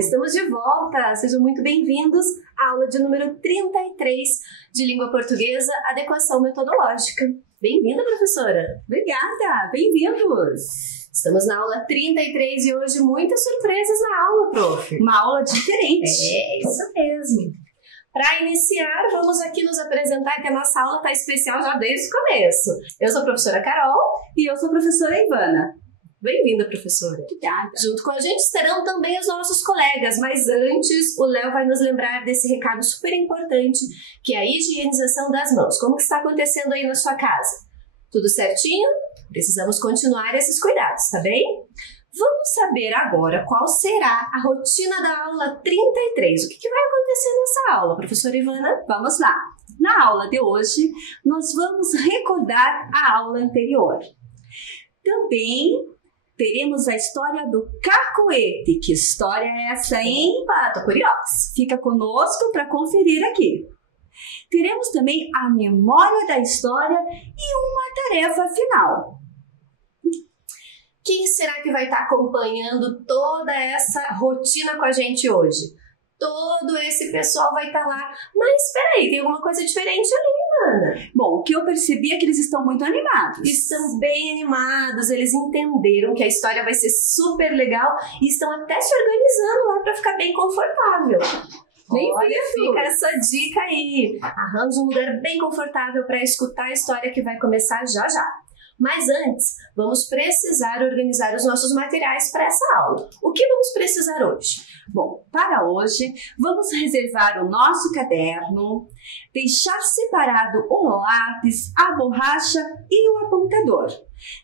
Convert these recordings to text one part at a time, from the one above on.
Estamos de volta! Sejam muito bem-vindos à aula de número 33 de Língua Portuguesa, Adequação Metodológica. Bem-vinda, professora! Obrigada! Bem-vindos! Estamos na aula 33 e hoje muitas surpresas na aula, prof. Uma aula diferente. É, isso mesmo. Para iniciar, vamos aqui nos apresentar que a nossa aula está especial já desde o começo. Eu sou a professora Carol. E eu sou a professora Ivana. Bem-vinda, professora. Obrigada. Junto com a gente estarão também os nossos colegas, mas antes o Léo vai nos lembrar desse recado super importante, que é a higienização das mãos. Como que está acontecendo aí na sua casa? Tudo certinho? Precisamos continuar esses cuidados, tá bem? Vamos saber agora qual será a rotina da aula 33. O que vai acontecer nessa aula, professora Ivana? Vamos lá. Na aula de hoje, nós vamos recordar a aula anterior. Também teremos a história do cacoete. Que história é essa, hein? Tô curiosa. Fica conosco para conferir aqui. Teremos também a memória da história e uma tarefa final. Quem será que vai estar acompanhando toda essa rotina com a gente hoje? Todo esse pessoal vai estar lá. Mas espera aí, tem alguma coisa diferente ali, Ana? Bom, o que eu percebi é que eles estão muito animados. Estão bem animados, eles entenderam que a história vai ser super legal e estão até se organizando lá para ficar bem confortável. Olha, fica essa dica aí. Arranja um lugar bem confortável para escutar a história que vai começar já já. Mas antes, vamos precisar organizar os nossos materiais para essa aula. O que vamos precisar hoje? Bom, para hoje, vamos reservar o nosso caderno, deixar separado o lápis, a borracha e o apontador.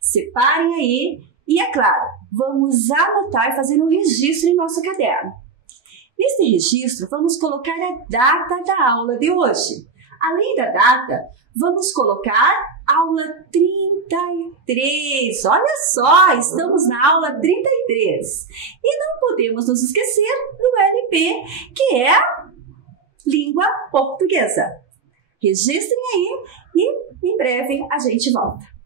Separem aí e, é claro, vamos anotar e fazer um registro em nosso caderno. Neste registro, vamos colocar a data da aula de hoje. Além da data, vamos colocar aula 33. Olha só, estamos na aula 33. E não podemos nos esquecer do LP, que é Língua Portuguesa. Registrem aí e em breve a gente volta.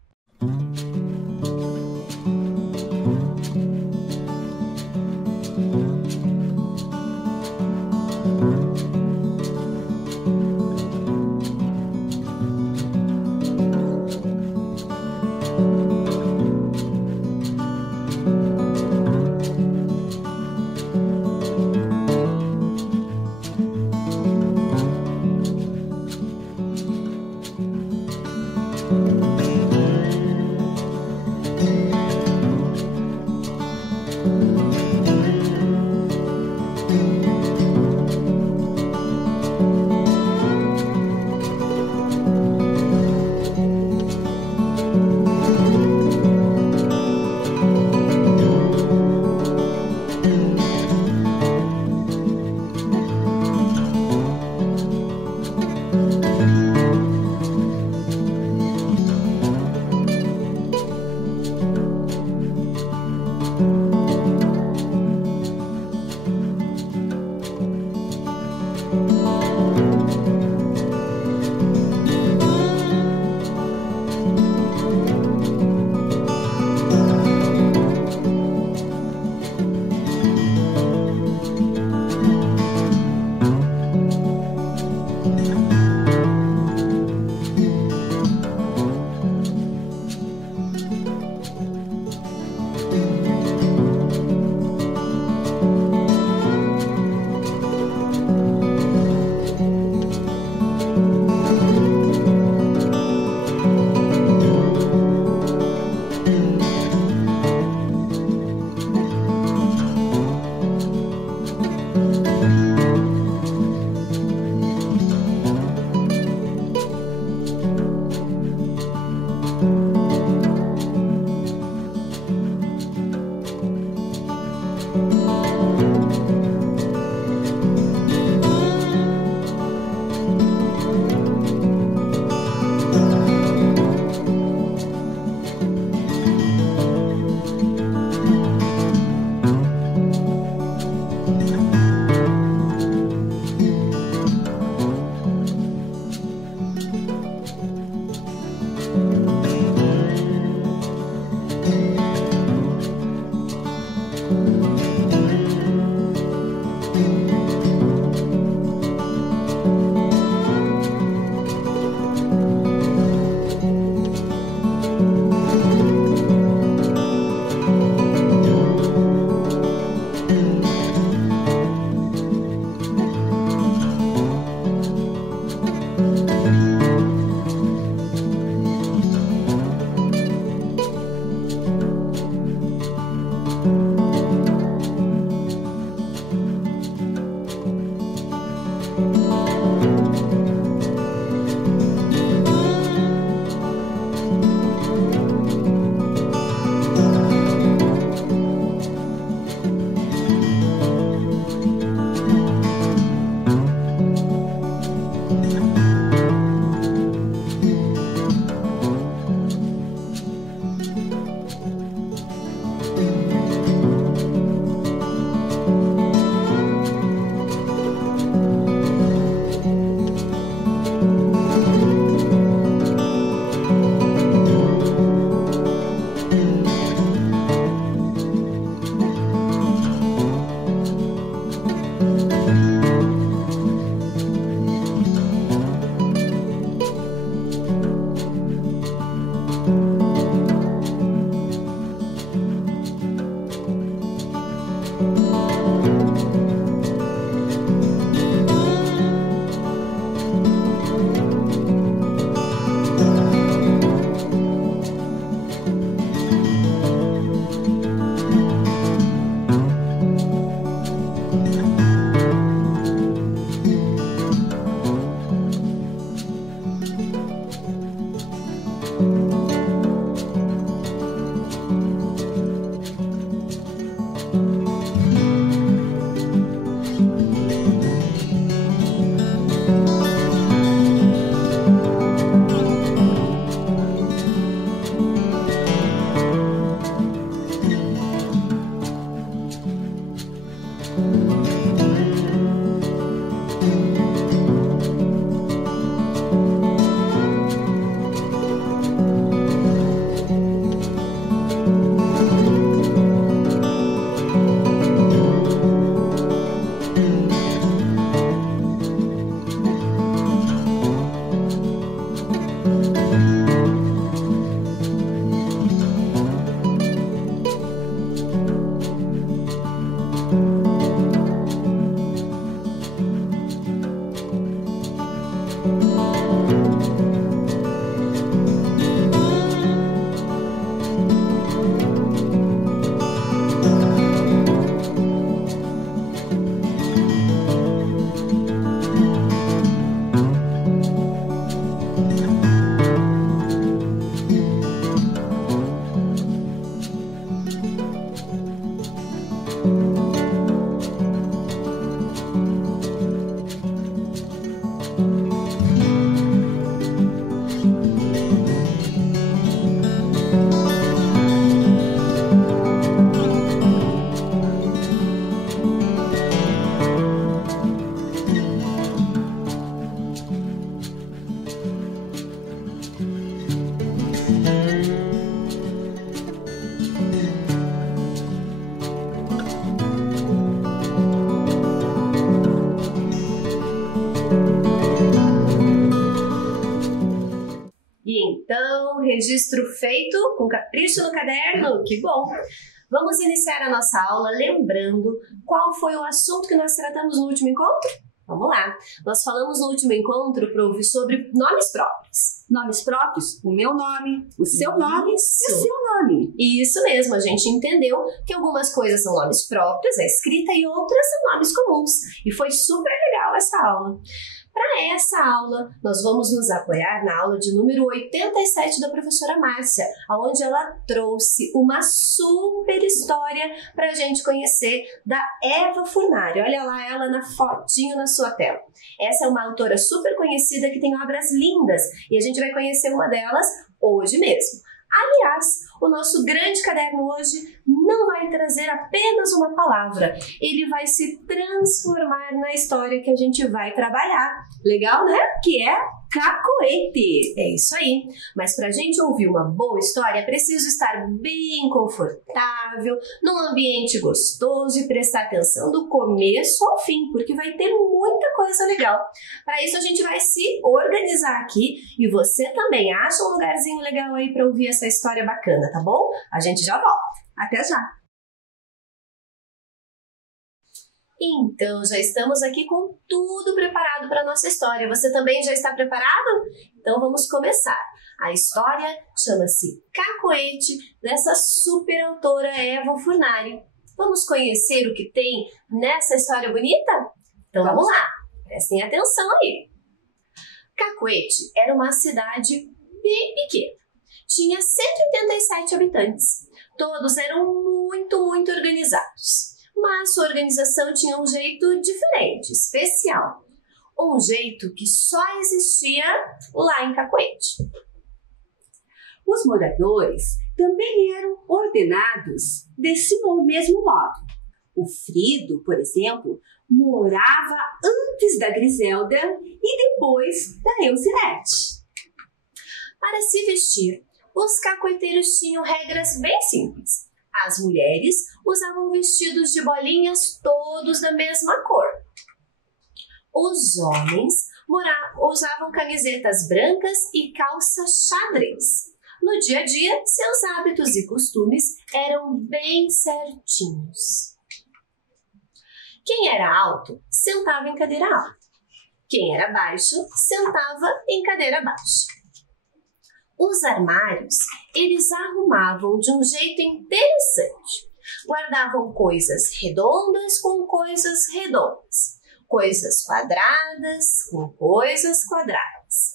registro feito, com capricho no caderno, que bom! Vamos iniciar a nossa aula lembrando qual foi o assunto que nós tratamos no último encontro? Vamos lá! Nós falamos no último encontro, Prof, sobre nomes próprios. Nomes próprios, o meu nome, o seu nome e o seu nome. Isso mesmo, a gente entendeu que algumas coisas são nomes próprios, a escrita, e outras são nomes comuns. E foi super legal essa aula. Para essa aula, nós vamos nos apoiar na aula de número 87 da professora Márcia, onde ela trouxe uma super história para a gente conhecer da Eva Furnari. Olha lá ela na fotinho na sua tela. Essa é uma autora super conhecida que tem obras lindas e a gente vai conhecer uma delas hoje mesmo. Aliás, o nosso grande caderno hoje não vai trazer apenas uma palavra, ele vai se transformar na história que a gente vai trabalhar. Legal, né? Que é cacoete. É isso aí. Mas para a gente ouvir uma boa história, é preciso estar bem confortável, num ambiente gostoso e prestar atenção do começo ao fim, porque vai ter muita coisa legal. Para isso a gente vai se organizar aqui e você também acha um lugarzinho legal aí para ouvir essa história bacana, tá bom? A gente já volta. Até já! Então, já estamos aqui com tudo preparado para a nossa história. Você também já está preparado? Então, vamos começar. A história chama-se Cacoete, dessa super autora Eva Furnari. Vamos conhecer o que tem nessa história bonita? Então, vamos lá. Prestem atenção aí. Cacoete era uma cidade bem pequena. Tinha 187 habitantes. Todos eram muito organizados. Mas sua organização tinha um jeito diferente, especial. Um jeito que só existia lá em Cacoete. Os moradores também eram ordenados desse mesmo modo. O Frido, por exemplo, morava antes da Griselda e depois da Elzinete. Para se vestir, os cacoeteiros tinham regras bem simples. As mulheres usavam vestidos de bolinhas todos da mesma cor. Os homens usavam camisetas brancas e calças xadrez. No dia a dia, seus hábitos e costumes eram bem certinhos. Quem era alto, sentava em cadeira alta. Quem era baixo, sentava em cadeira baixa. Os armários, eles arrumavam de um jeito interessante. Guardavam coisas redondas com coisas redondas. Coisas quadradas com coisas quadradas.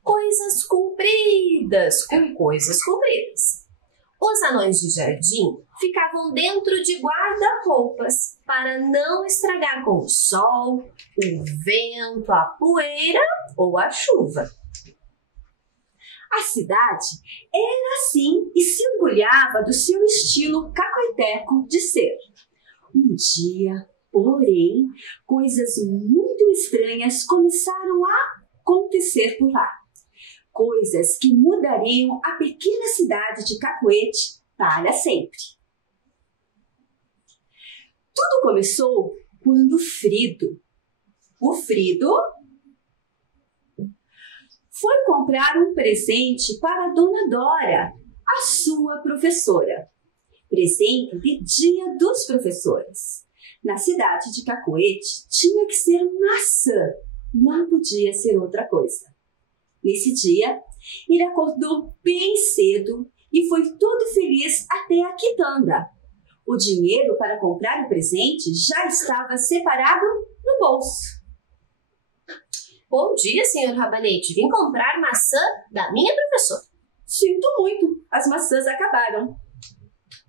Coisas compridas com coisas compridas. Os anões de jardim ficavam dentro de guarda-roupas para não estragar com o sol, o vento, a poeira ou a chuva. A cidade era assim e se orgulhava do seu estilo cacoeteco de ser. Um dia, porém, coisas muito estranhas começaram a acontecer por lá. Coisas que mudariam a pequena cidade de Cacoete para sempre. Tudo começou quando o Frido foi comprar um presente para a Dona Dora, a sua professora. Presente de Dia dos Professores. Na cidade de Cacoete tinha que ser maçã, não podia ser outra coisa. Nesse dia, ele acordou bem cedo e foi todo feliz até a quitanda. O dinheiro para comprar o presente já estava separado no bolso. Bom dia, senhor Rabanete. Vim comprar maçã da minha professora. Sinto muito, as maçãs acabaram.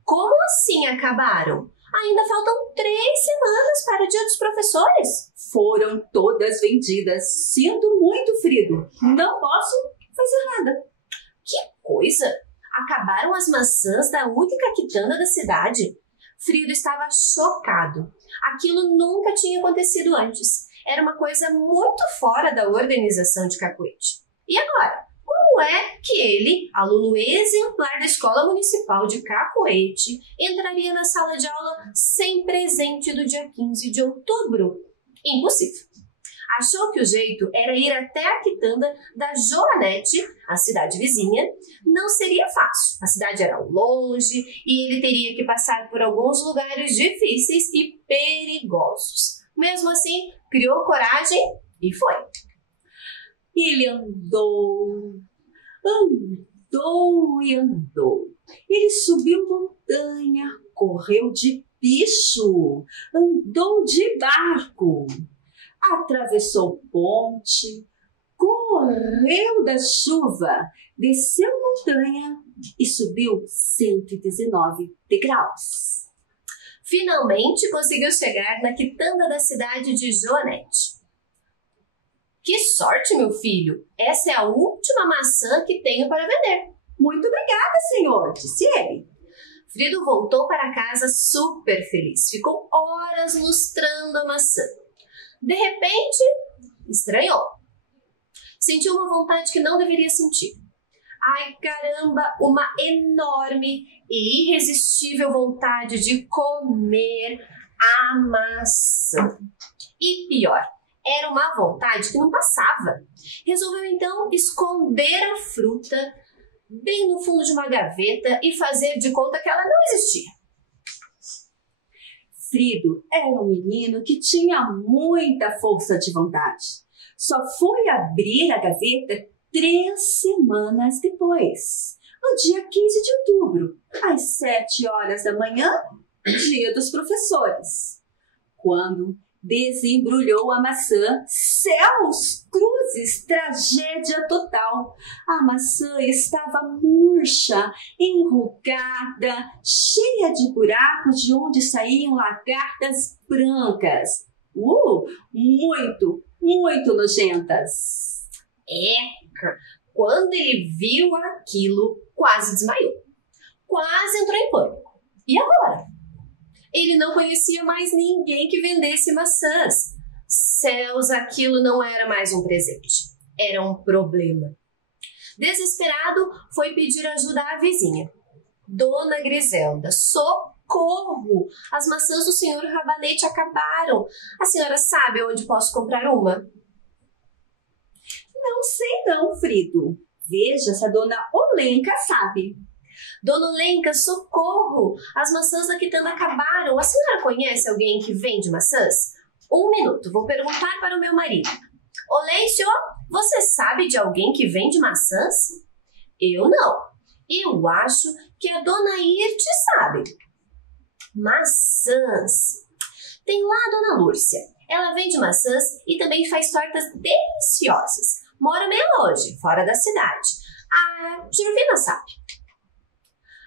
Como assim acabaram? Ainda faltam 3 semanas para o Dia dos Professores. Foram todas vendidas. Sinto muito, Frido. Não posso fazer nada. Que coisa! Acabaram as maçãs da única quitanda da cidade. Frido estava chocado. Aquilo nunca tinha acontecido antes. Era uma coisa muito fora da organização de Cacoete. E agora? Como é que ele, aluno exemplar da Escola Municipal de Cacoete, entraria na sala de aula sem presente do dia 15 de outubro? Impossível. Achou que o jeito era ir até a quitanda da Joanete, a cidade vizinha. Não seria fácil, a cidade era longe e ele teria que passar por alguns lugares difíceis e perigosos. Mesmo assim, criou coragem e foi. Ele andou e andou. Ele subiu montanha, correu de picho, andou de barco, atravessou ponte, correu da chuva, desceu montanha e subiu 119 degraus. Finalmente conseguiu chegar na quitanda da cidade de Joanete. Que sorte, meu filho! Essa é a última maçã que tenho para vender. Muito obrigada, senhor, disse ele. Frido voltou para casa super feliz. Ficou horas lustrando a maçã. De repente, estranhou. Sentiu uma vontade que não deveria sentir. Ai, caramba, uma enorme e irresistível vontade de comer a maçã. E pior, era uma vontade que não passava. Resolveu então esconder a fruta bem no fundo de uma gaveta e fazer de conta que ela não existia. Frido era um menino que tinha muita força de vontade. Só foi abrir a gaveta 3 semanas depois, no dia 15 de outubro, às 7 horas da manhã, dia dos professores. Quando desembrulhou a maçã, céus, cruzes, tragédia total. A maçã estava murcha, enrugada, cheia de buracos de onde saíam lagartas brancas. Muito nojentas. Quando ele viu aquilo, quase desmaiou. Quase entrou em pânico. E agora? Ele não conhecia mais ninguém que vendesse maçãs. Céus, aquilo não era mais um presente. Era um problema. Desesperado, foi pedir ajuda à vizinha. Dona Griselda, socorro! As maçãs do senhor Rabanete acabaram. A senhora sabe onde posso comprar uma? Não sei não, Frido. Veja se a dona Olenka sabe. Dona Olenka, socorro! As maçãs da quitanda acabaram. A senhora conhece alguém que vende maçãs? 1 minuto, vou perguntar para o meu marido. Olêncio, você sabe de alguém que vende maçãs? Eu não. Eu acho que a dona Irte sabe. Maçãs. Tem lá a dona Lúcia. Ela vende maçãs e também faz tortas deliciosas. Mora meio longe, fora da cidade. A Jurvina sabe.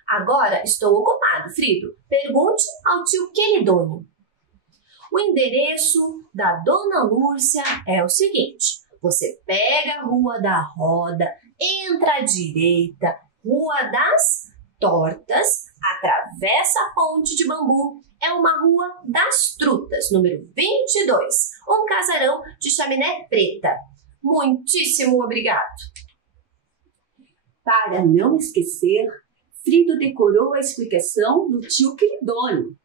Agora estou ocupado, Frido. Pergunte ao tio Quelidônio. O endereço da dona Lúcia é o seguinte. Você pega a Rua da Roda, entra à direita, Rua das Tortas, atravessa a Ponte de Bambu. É uma Rua das Trutas, número 22. Um casarão de chaminé preta. Muitíssimo obrigado. Para não esquecer, Frido decorou a explicação do tio Quelidônio.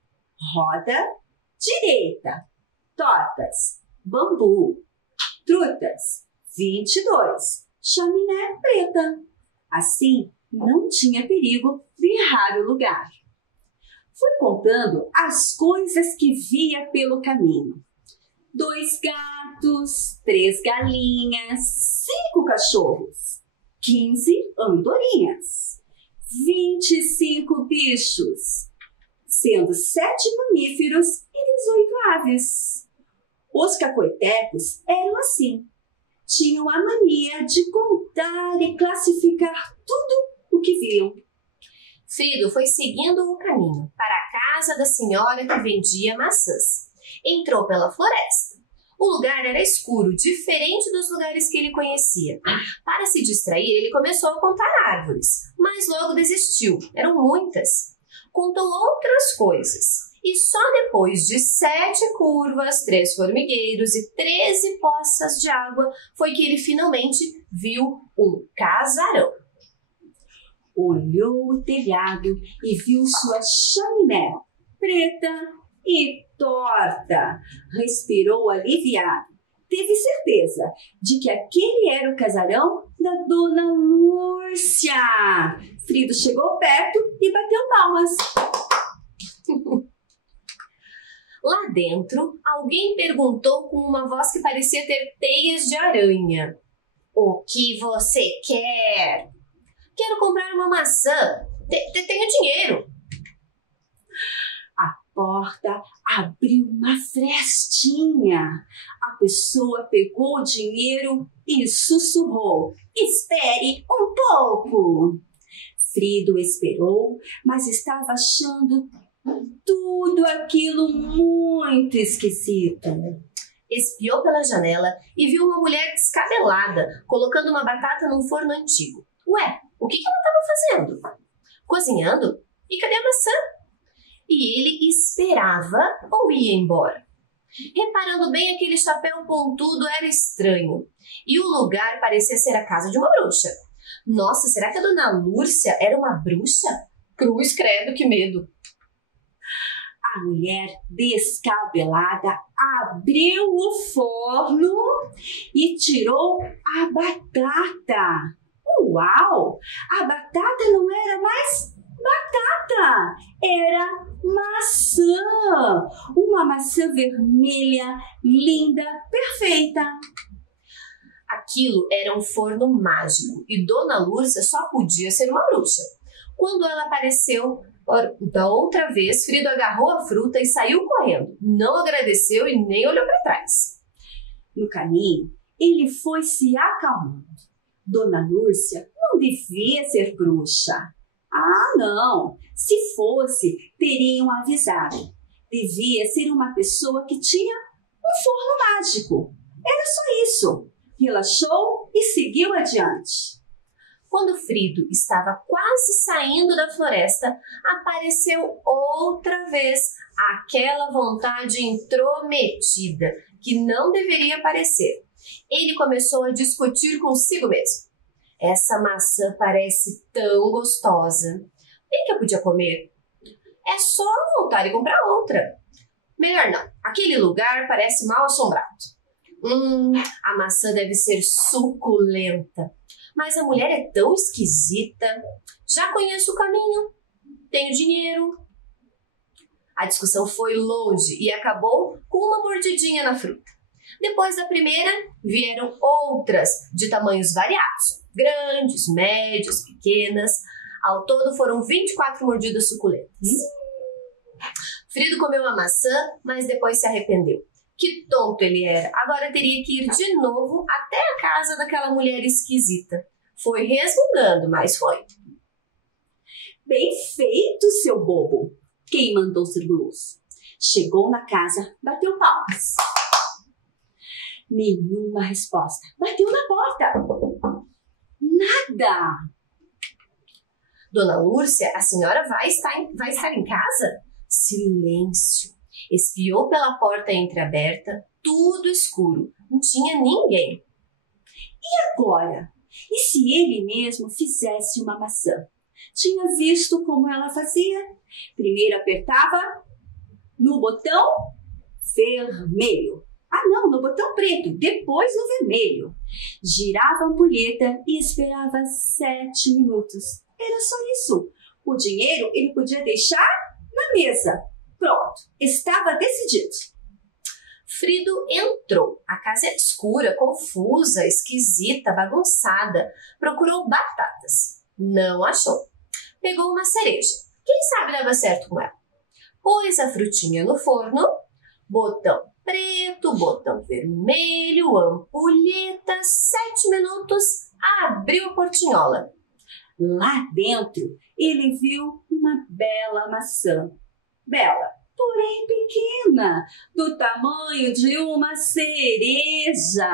Roda, direita, tortas, bambu, trutas, 22, chaminé preta. Assim, não tinha perigo de errar o lugar. Foi contando as coisas que via pelo caminho. 2 gatos, 3 galinhas, 5 cachorros, 15 andorinhas, 25 bichos, sendo 7 mamíferos e 18 aves. Os cacoetecos eram assim. Tinham a mania de contar e classificar tudo o que viam. Frido foi seguindo o caminho para a casa da senhora que vendia maçãs. Entrou pela floresta. O lugar era escuro, diferente dos lugares que ele conhecia. Para se distrair, ele começou a contar árvores, mas logo desistiu. Eram muitas. Contou outras coisas. E só depois de 7 curvas, 3 formigueiros e 13 poças de água foi que ele finalmente viu um casarão. Olhou o telhado e viu sua chaminé preta e torta. Respirou aliviado. teve certeza de que aquele era o casarão da Dona Lúrcia. Frido chegou perto e bateu palmas. Lá dentro, alguém perguntou com uma voz que parecia ter teias de aranha. O que você quer? Quero comprar uma maçã. Tenho dinheiro. A porta abriu uma frestinha. A pessoa pegou o dinheiro e sussurrou: espere um pouco. Frido esperou, mas estava achando tudo aquilo muito esquisito. Espiou pela janela e viu uma mulher descabelada colocando uma batata num forno antigo. Ué, o que ela estava fazendo? Cozinhando? E cadê a maçã? E ele esperava ou ia embora? Reparando bem, aquele chapéu pontudo era estranho. E o lugar parecia ser a casa de uma bruxa. Nossa, será que a Dona Lúrcia era uma bruxa? Cruz credo, que medo! A mulher descabelada abriu o forno e tirou a batata. Uau! A batata não era mais batata, era maçã. Uma maçã vermelha, linda, perfeita. Aquilo era um forno mágico e Dona Lúrcia só podia ser uma bruxa. Quando ela apareceu da outra vez, Frido agarrou a fruta e saiu correndo. Não agradeceu e nem olhou para trás. No caminho, ele foi se acalmando. Dona Lúrcia não devia ser bruxa. Ah, não! Se fosse, teriam avisado. Devia ser uma pessoa que tinha um forno mágico. Era só isso. Relaxou e seguiu adiante. Quando Frido estava quase saindo da floresta, apareceu outra vez aquela vontade intrometida que não deveria aparecer. Ele começou a discutir consigo mesmo. Essa maçã parece tão gostosa. Bem que eu podia comer. É só voltar e comprar outra. Melhor não. Aquele lugar parece mal assombrado. A maçã deve ser suculenta. Mas a mulher é tão esquisita. Já conheço o caminho. Tenho dinheiro. A discussão foi longe e acabou com uma mordidinha na fruta. Depois da primeira, vieram outras de tamanhos variados. Grandes, médias, pequenas. Ao todo foram 24 mordidas suculentas. Frido comeu a maçã, mas depois se arrependeu. Que tonto ele era. Agora teria que ir de novo até a casa daquela mulher esquisita. Foi resmungando, mas foi. Bem feito, seu bobo. Quem mandou ser guloso? Chegou na casa, bateu palmas. Nenhuma resposta. Bateu na porta. Nada. Dona Lúrcia, a senhora vai estar em casa? Silêncio. Espiou pela porta entreaberta, tudo escuro. Não tinha ninguém. E agora? E se ele mesmo fizesse uma maçã? Tinha visto como ela fazia? Primeiro apertava no botão vermelho. Ah, não, no botão preto, depois no vermelho. Girava a ampulheta e esperava 7 minutos. Era só isso. O dinheiro ele podia deixar na mesa. Pronto, estava decidido. Frido entrou. A casa era escura, confusa, esquisita, bagunçada. Procurou batatas. Não achou. Pegou uma cereja. Quem sabe dava certo com ela. Pôs a frutinha no forno. Botão preto, botão vermelho, ampulheta. 7 minutos, abriu a portinhola. Lá dentro, ele viu uma bela maçã. Bela, porém pequena, do tamanho de uma cereja.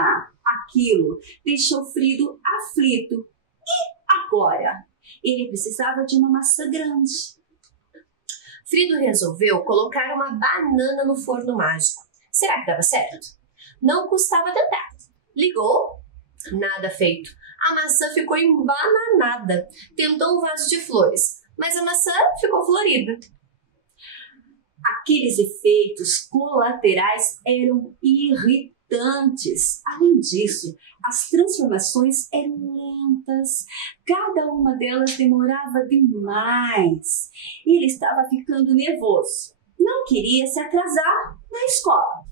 Aquilo deixou Frido aflito. E agora? Ele precisava de uma maçã grande. Frido resolveu colocar uma banana no forno mágico. Será que dava certo? Não custava tentar. Ligou, nada feito. A maçã ficou embananada. Tentou um vaso de flores, mas a maçã ficou florida. Aqueles efeitos colaterais eram irritantes. importantes. Além disso, as transformações eram lentas, cada uma delas demorava demais. E ele estava ficando nervoso. Não queria se atrasar na escola,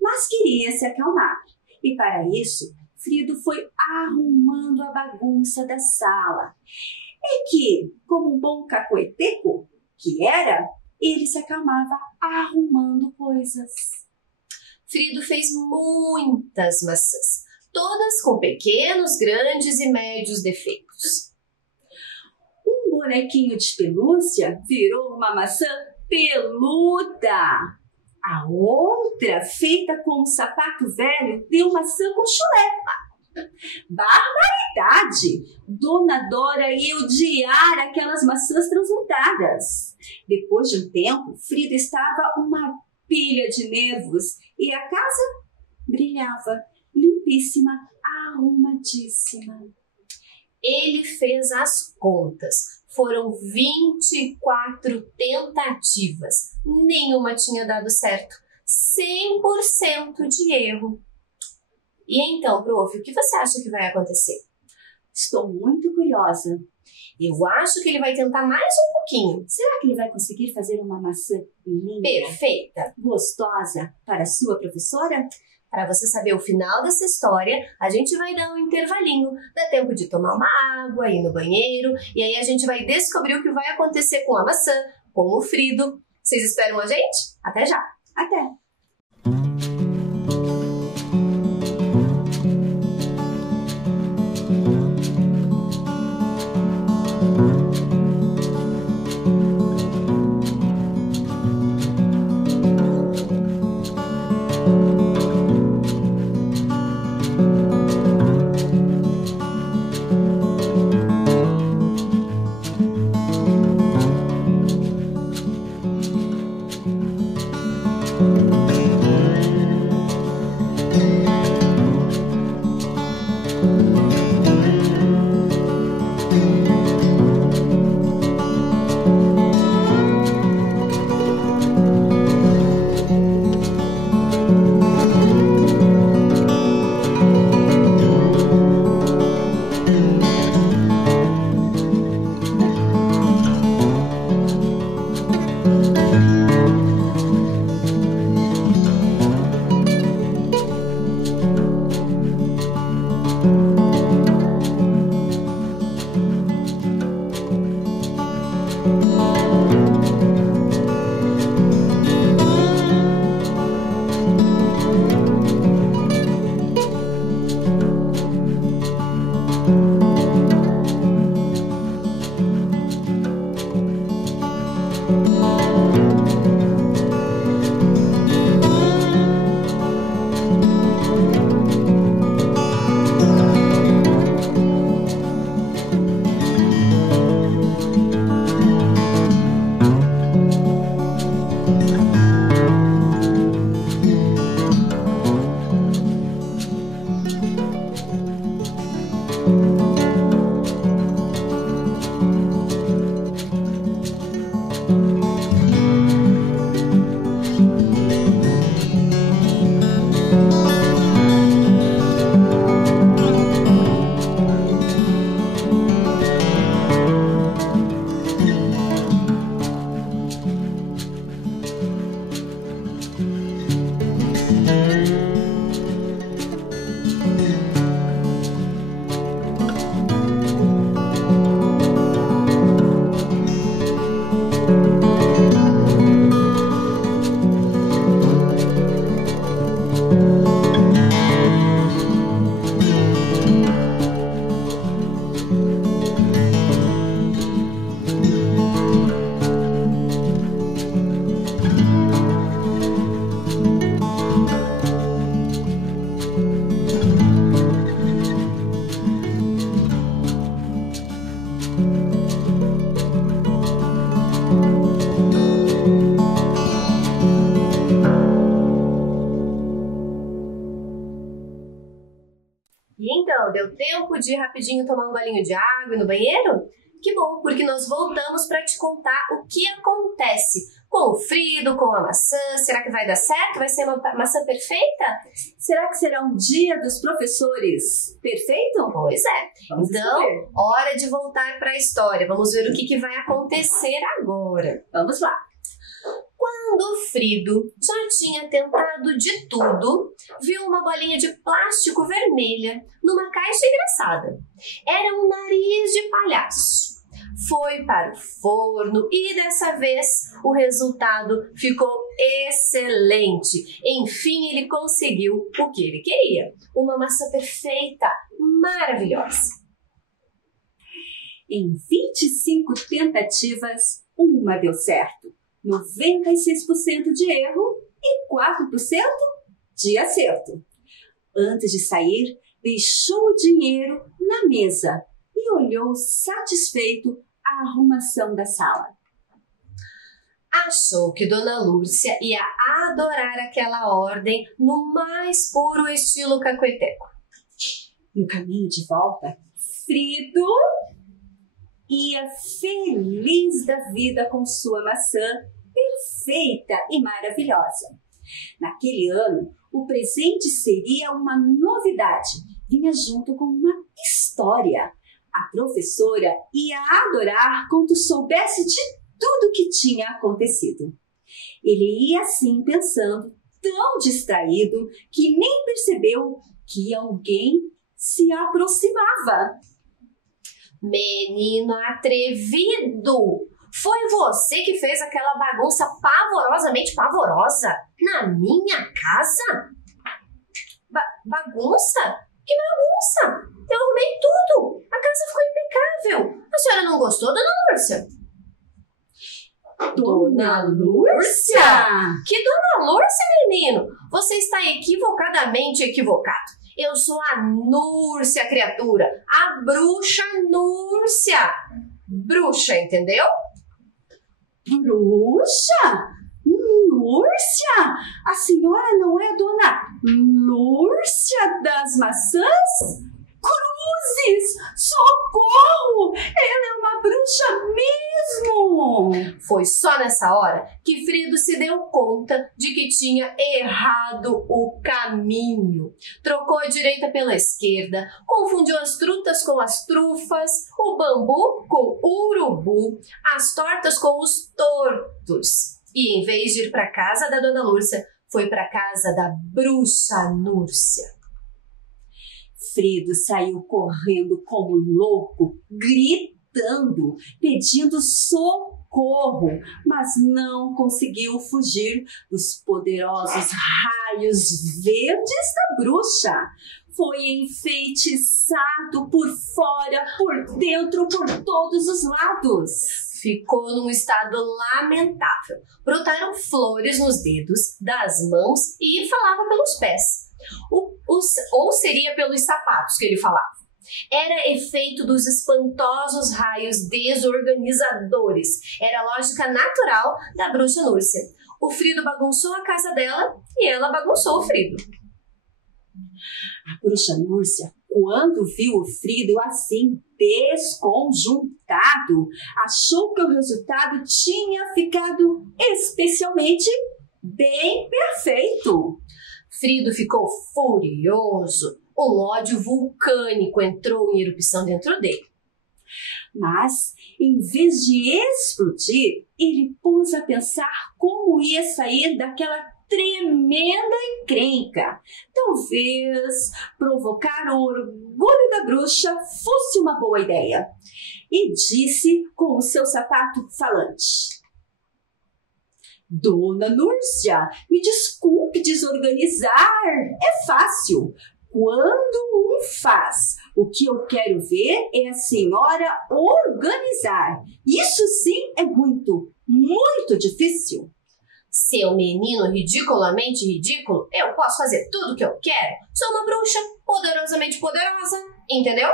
mas queria se acalmar. E para isso, Frido foi arrumando a bagunça da sala. É que, como um bom cacoeteco que era, ele se acalmava arrumando coisas. Frido fez muitas maçãs, todas com pequenos, grandes e médios defeitos. Um bonequinho de pelúcia virou uma maçã peluda. A outra, feita com um sapato velho, deu maçã com chulé. Barbaridade! Dona Dora ia odiar aquelas maçãs translutadas. Depois de um tempo, Frida estava uma pilha de nervos e a casa brilhava, limpíssima, arrumadíssima. Ele fez as contas. Foram 24 tentativas. Nenhuma tinha dado certo. 100% de erro. E então, prof, o que você acha que vai acontecer? Estou muito curiosa. Eu acho que ele vai tentar mais um pouquinho. Será que ele vai conseguir fazer uma maçã linda, perfeita, gostosa para sua professora? Para você saber o final dessa história, a gente vai dar um intervalinho. Dá tempo de tomar uma água, ir no banheiro, e aí a gente vai descobrir o que vai acontecer com a maçã, com o Frido. Vocês esperam a gente? Até já! Até! E então, deu tempo de rapidinho tomar um golinho de água no banheiro? Que bom, porque nós voltamos para te contar o que acontece com o Frido, com a maçã. Será que vai dar certo? Vai ser uma maçã perfeita? Será que será um dia dos professores perfeito? Pois é. Vamos Então, descobrir. hora de voltar para a história. Vamos ver o que vai acontecer agora. Vamos lá. Quando o Frido já tinha tentado de tudo, viu uma bolinha de plástico vermelha numa caixa engraçada. Era um nariz de palhaço. Foi para o forno e dessa vez o resultado ficou excelente. Enfim, ele conseguiu o que ele queria. Uma maçã perfeita, maravilhosa. Em 25 tentativas, uma deu certo. 96% de erro e 4% de acerto. Antes de sair, deixou o dinheiro na mesa e olhou satisfeito a arrumação da sala. Achou que Dona Lúcia ia adorar aquela ordem no mais puro estilo cacueteco. No caminho de volta, Frido ia feliz da vida com sua maçã perfeita e maravilhosa. Naquele ano, o presente seria uma novidade. Vinha junto com uma história. A professora ia adorar quando soubesse de tudo que tinha acontecido. Ele ia assim pensando, tão distraído, que nem percebeu que alguém se aproximava. Menino atrevido! Foi você que fez aquela bagunça pavorosamente pavorosa na minha casa? Bagunça? Que bagunça? Eu arrumei tudo! A casa ficou impecável! A senhora não gostou, Dona Lúcia? Dona Lúcia? Que Dona Lúcia, menino? Você está equivocadamente equivocado. Eu sou a Núrcia, criatura. A bruxa Núrcia. Bruxa, entendeu? Bruxa? Lúcia? A senhora não é Dona Lúcia das maçãs? Cruzes! Socorro! Ela é uma bruxa mesmo! Foi só nessa hora que Frido se deu conta de que tinha errado o caminho. Trocou a direita pela esquerda, confundiu as trutas com as trufas, o bambu com o urubu, as tortas com os tortos. E em vez de ir para casa da Dona Lúcia, foi para casa da bruxa Núrcia. Frido saiu correndo como louco, gritando, pedindo socorro, mas não conseguiu fugir dos poderosos raios verdes da bruxa. Foi enfeitiçado por fora, por dentro, por todos os lados. Ficou num estado lamentável. Brotaram flores nos dedos, das mãos e falava pelos pés. Ou seria pelos sapatos que ele falava. Era efeito dos espantosos raios desorganizadores. Era a lógica natural da bruxa Núrcia. O Frido bagunçou a casa dela e ela bagunçou o Frido. A bruxa Núrcia, quando viu o Frido assim desconjuntado, achou que o resultado tinha ficado especialmente bem perfeito. Frido ficou furioso. Um ódio vulcânico entrou em erupção dentro dele. Mas, em vez de explodir, ele pôs a pensar como ia sair daquela tremenda encrenca. Talvez provocar o orgulho da bruxa fosse uma boa ideia. E disse com o seu sapato falante: Dona Núrcia, me desculpe desorganizar. É fácil. Quando um faz, o que eu quero ver é a senhora organizar. Isso sim é muito, muito difícil. Seu menino ridiculamente ridículo, eu posso fazer tudo o que eu quero. Sou uma bruxa poderosamente poderosa, entendeu?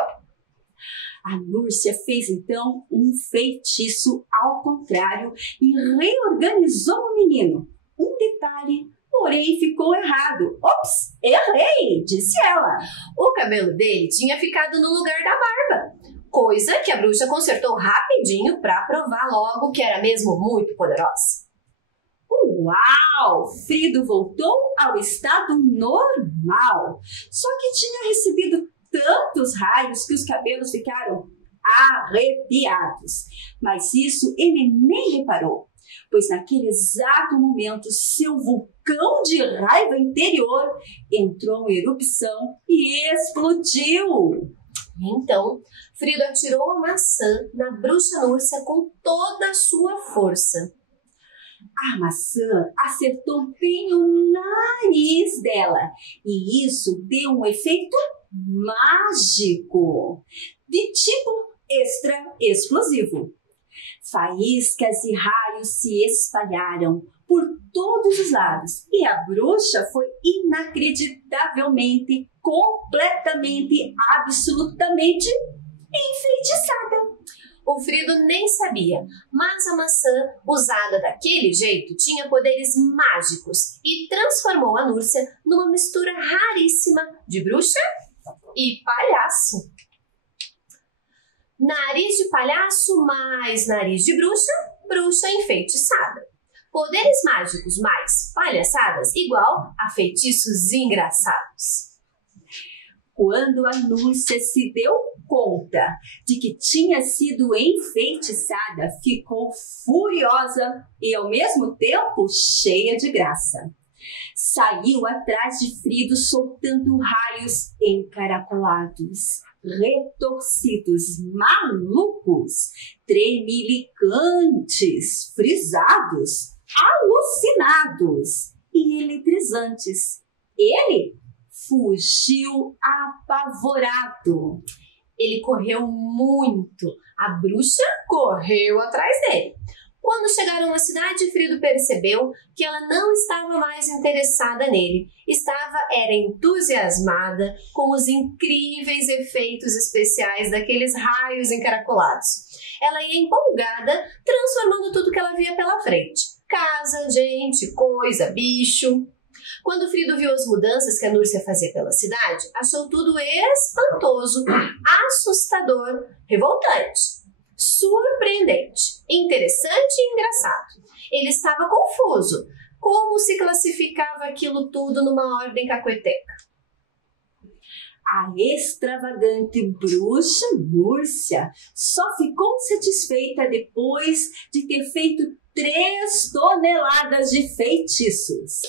A Núrcia fez então um feitiço ao contrário e reorganizou o menino. Um detalhe, porém, ficou errado. Ops, errei, disse ela. O cabelo dele tinha ficado no lugar da barba. coisa que a bruxa consertou rapidinho para provar logo que era mesmo muito poderosa. Uau! Frido voltou ao estado normal. Só que tinha recebido tantos raios que os cabelos ficaram arrepiados. Mas isso ele nem reparou, pois naquele exato momento seu vulcão de raiva interior entrou em erupção e explodiu. Então, Frido atirou a maçã na bruxa Núrcia com toda a sua força. A maçã acertou bem o nariz dela e isso deu um efeito mágico, de tipo extra explosivo. Faíscas e raios se espalharam por todos os lados e a bruxa foi inacreditavelmente, completamente, absolutamente enfeitiçada. O Frido nem sabia, mas a maçã, usada daquele jeito, tinha poderes mágicos e transformou a Núrcia numa mistura raríssima de bruxa e palhaço. Nariz de palhaço mais nariz de bruxa, bruxa enfeitiçada. Poderes mágicos mais palhaçadas igual a feitiços engraçados. Quando a Núrcia se deu conta de que tinha sido enfeitiçada, ficou furiosa e ao mesmo tempo cheia de graça. Saiu atrás de Frido soltando raios encaracolados, retorcidos, malucos, tremelicantes, frisados, alucinados e eletrizantes. Ele fugiu apavorado. Ele correu muito. A bruxa correu atrás dele. Quando chegaram na cidade, Frido percebeu que ela não estava mais interessada nele. Era entusiasmada com os incríveis efeitos especiais daqueles raios encaracolados. Ela ia empolgada, transformando tudo que ela via pela frente. Casa, gente, coisa, bicho. Quando Frido viu as mudanças que a Núrcia fazia pela cidade, achou tudo espantoso, assustador, revoltante, surpreendente, interessante e engraçado. Ele estava confuso. Como se classificava aquilo tudo numa ordem caqueteca? A extravagante bruxa Núrcia só ficou satisfeita depois de ter feito 3 toneladas de feitiços.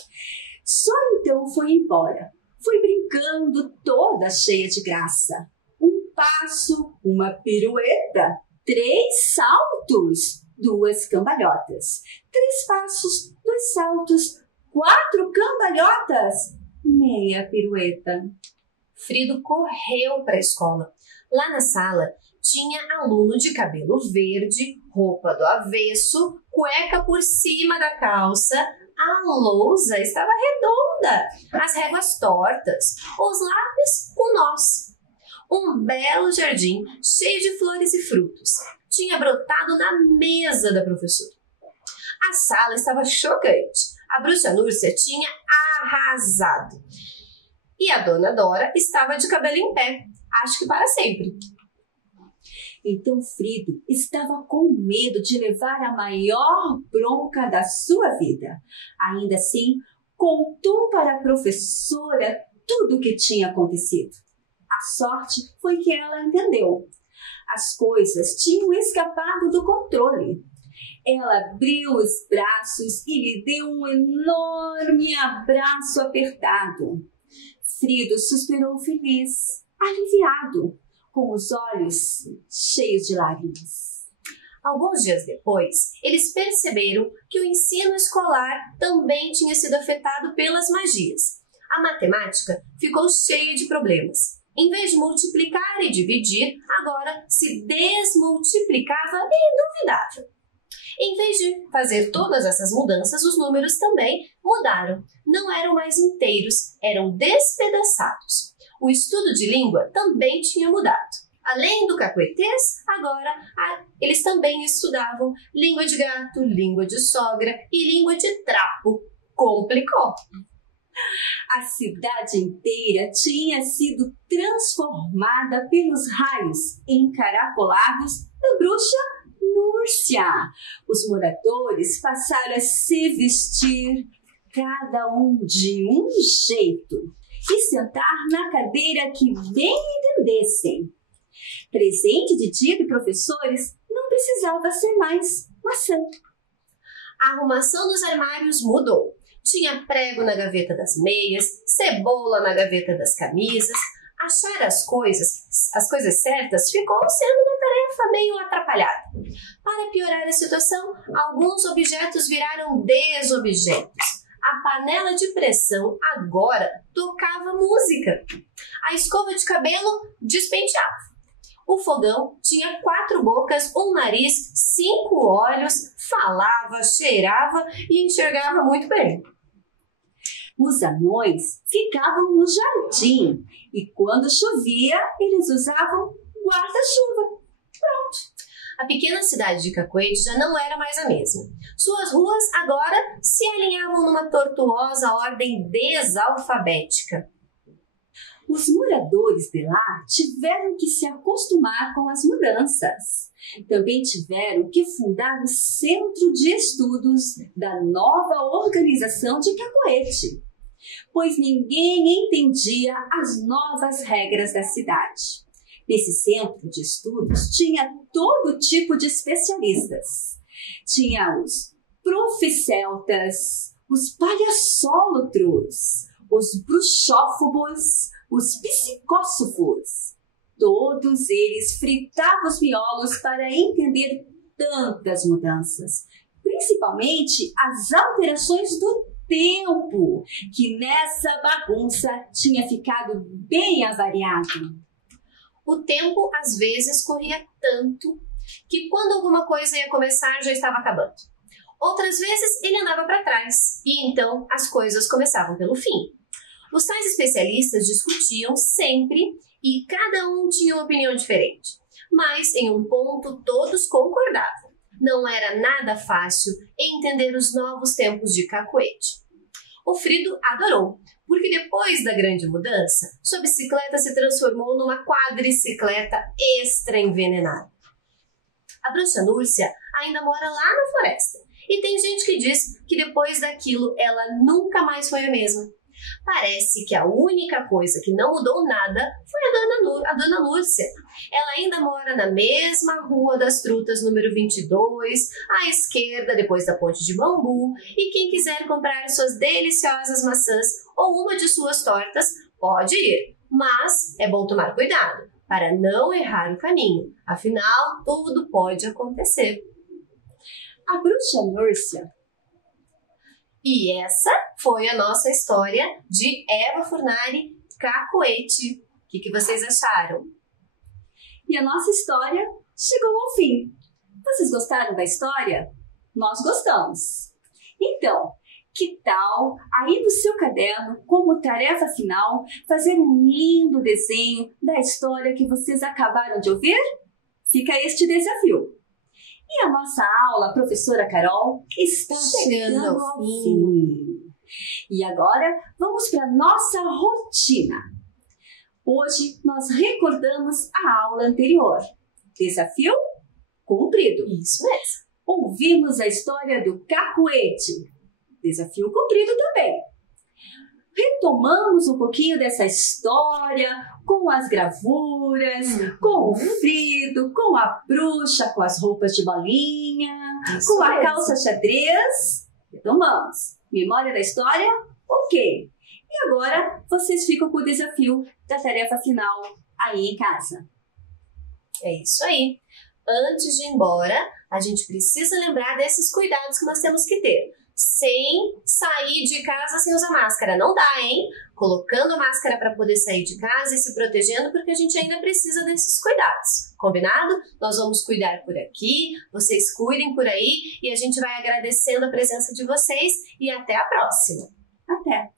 Só então foi embora. Foi brincando toda cheia de graça. Um passo, uma pirueta, 3 saltos, 2 cambalhotas. 3 passos, 2 saltos, 4 cambalhotas, meia pirueta. Frido correu para a escola. Lá na sala tinha aluno de cabelo verde, roupa do avesso, cueca por cima da calça. A lousa estava redonda, as réguas tortas, os lápis com nós. Um belo jardim cheio de flores e frutos tinha brotado na mesa da professora. A sala estava chocante. A bruxa Núrcia tinha arrasado. E a dona Dora estava de cabelo em pé, acho que para sempre. Então Frido estava com medo de levar a maior bronca da sua vida. Ainda assim, contou para a professora tudo o que tinha acontecido. A sorte foi que ela entendeu. As coisas tinham escapado do controle. Ela abriu os braços e lhe deu um enorme abraço apertado. Frido suspirou feliz, aliviado, com os olhos cheios de lágrimas. Alguns dias depois, eles perceberam que o ensino escolar também tinha sido afetado pelas magias. A matemática ficou cheia de problemas. Em vez de multiplicar e dividir, agora se desmultiplicava e duvidava. Em vez de fazer todas essas mudanças, os números também mudaram. Não eram mais inteiros, eram despedaçados. O estudo de língua também tinha mudado. Além do cacuetês, agora eles também estudavam língua de gato, língua de sogra e língua de trapo. Complicou. A cidade inteira tinha sido transformada pelos raios encaracolados da bruxa Núrcia. Os moradores passaram a se vestir, cada um de um jeito, e sentar na cadeira que bem entendessem. Presente de dia de professores não precisava ser mais maçã. A arrumação dos armários mudou. Tinha prego na gaveta das meias, cebola na gaveta das camisas. Achar as coisas certas ficou sendo uma tarefa meio atrapalhada. Para piorar a situação, alguns objetos viraram desobjetos. A panela de pressão agora tocava música. A escova de cabelo despenteava. O fogão tinha 4 bocas, um nariz, 5 olhos, falava, cheirava e enxergava muito bem. Os anões ficavam no jardim e quando chovia, eles usavam guarda-chuva. Pronto. A pequena cidade de Cacoete já não era mais a mesma. Suas ruas agora se alinhavam numa tortuosa ordem desalfabética. Os moradores de lá tiveram que se acostumar com as mudanças. Também tiveram que fundar o Centro de Estudos da nova organização de Cacoete, pois ninguém entendia as novas regras da cidade. Nesse centro de estudos tinha todo tipo de especialistas. Tinha os proficeltas, os palhaçólotros, os bruxófobos, os psicósofos. Todos eles fritavam os miolos para entender tantas mudanças, principalmente as alterações do tempo, que nessa bagunça tinha ficado bem avariado. O tempo, às vezes, corria tanto que quando alguma coisa ia começar, já estava acabando. Outras vezes, ele andava para trás e então as coisas começavam pelo fim. Os tais especialistas discutiam sempre e cada um tinha uma opinião diferente. Mas, em um ponto, todos concordavam. Não era nada fácil entender os novos tempos de Cacoete. O Frido adorou, porque depois da grande mudança, sua bicicleta se transformou numa quadricicleta extra envenenada. A bruxa Núrcia ainda mora lá na floresta e tem gente que diz que depois daquilo ela nunca mais foi a mesma. Parece que a única coisa que não mudou nada foi a dona Lúcia. Ela ainda mora na mesma Rua das Trutas, número 22, à esquerda, depois da ponte de bambu, e quem quiser comprar suas deliciosas maçãs ou uma de suas tortas, pode ir. Mas é bom tomar cuidado para não errar o caminho, afinal, tudo pode acontecer. A bruxa Núrcia. E essa foi a nossa história de Eva Furnari Cacoete. O que vocês acharam? E a nossa história chegou ao fim. Vocês gostaram da história? Nós gostamos. Então, que tal aí no seu caderno, como tarefa final, fazer um lindo desenho da história que vocês acabaram de ouvir? Fica este desafio. E a nossa aula, a professora Carol, está chegando ao fim. E agora, vamos para a nossa rotina. Hoje, nós recordamos a aula anterior. Desafio cumprido. Isso mesmo. Ouvimos a história do Cacoete. Desafio cumprido também. Retomamos um pouquinho dessa história com as gravuras, com o Frido, com a bruxa, com as roupas de bolinha, com a calça xadrez. Retomamos. Memória da história? Ok. E agora vocês ficam com o desafio da tarefa final aí em casa. É isso aí. Antes de ir embora, a gente precisa lembrar desses cuidados que nós temos que ter. Sem sair de casa sem usar máscara. Não dá, hein? Colocando a máscara para poder sair de casa e se protegendo, porque a gente ainda precisa desses cuidados. Combinado? Nós vamos cuidar por aqui, vocês cuidem por aí e a gente vai agradecendo a presença de vocês e até a próxima. Até!